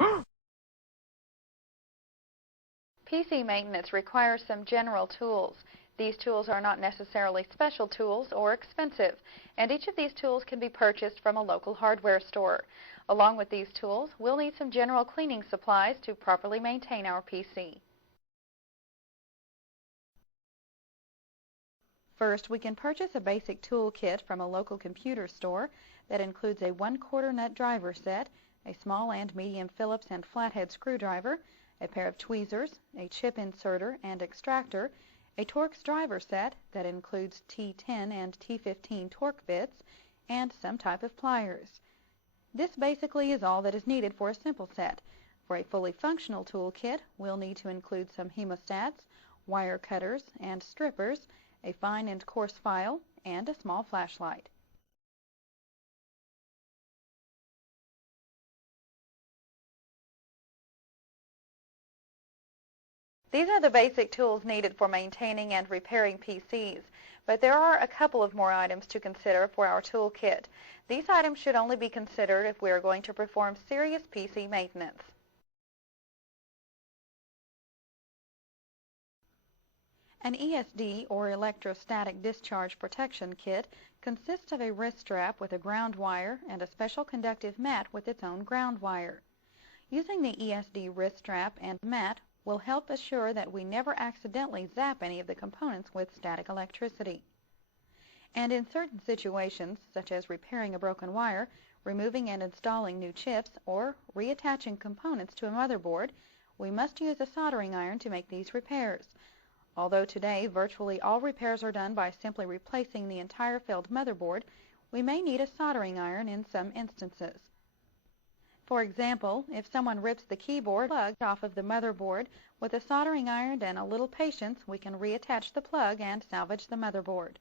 PC maintenance requires some general tools. These tools are not necessarily special tools or expensive, and each of these tools can be purchased from a local hardware store. Along with these tools, we'll need some general cleaning supplies to properly maintain our PC. First, we can purchase a basic tool kit from a local computer store that includes a 1/4 nut driver set, a small and medium Phillips and flathead screwdriver, a pair of tweezers, a chip inserter and extractor, a Torx driver set that includes T10 and T15 torque bits, and some type of pliers. This basically is all that is needed for a simple set. For a fully functional tool kit, we'll need to include some hemostats, wire cutters and strippers, a fine and coarse file, and a small flashlight. These are the basic tools needed for maintaining and repairing PCs, but there are a couple of more items to consider for our tool kit. These items should only be considered if we are going to perform serious PC maintenance. An ESD, or electrostatic discharge protection kit, consists of a wrist strap with a ground wire and a special conductive mat with its own ground wire. Using the ESD wrist strap and mat will help assure that we never accidentally zap any of the components with static electricity. And in certain situations, such as repairing a broken wire, removing and installing new chips, or reattaching components to a motherboard, we must use a soldering iron to make these repairs. Although today virtually all repairs are done by simply replacing the entire failed motherboard, we may need a soldering iron in some instances. For example, if someone rips the keyboard plug off of the motherboard, with a soldering iron and a little patience, we can reattach the plug and salvage the motherboard.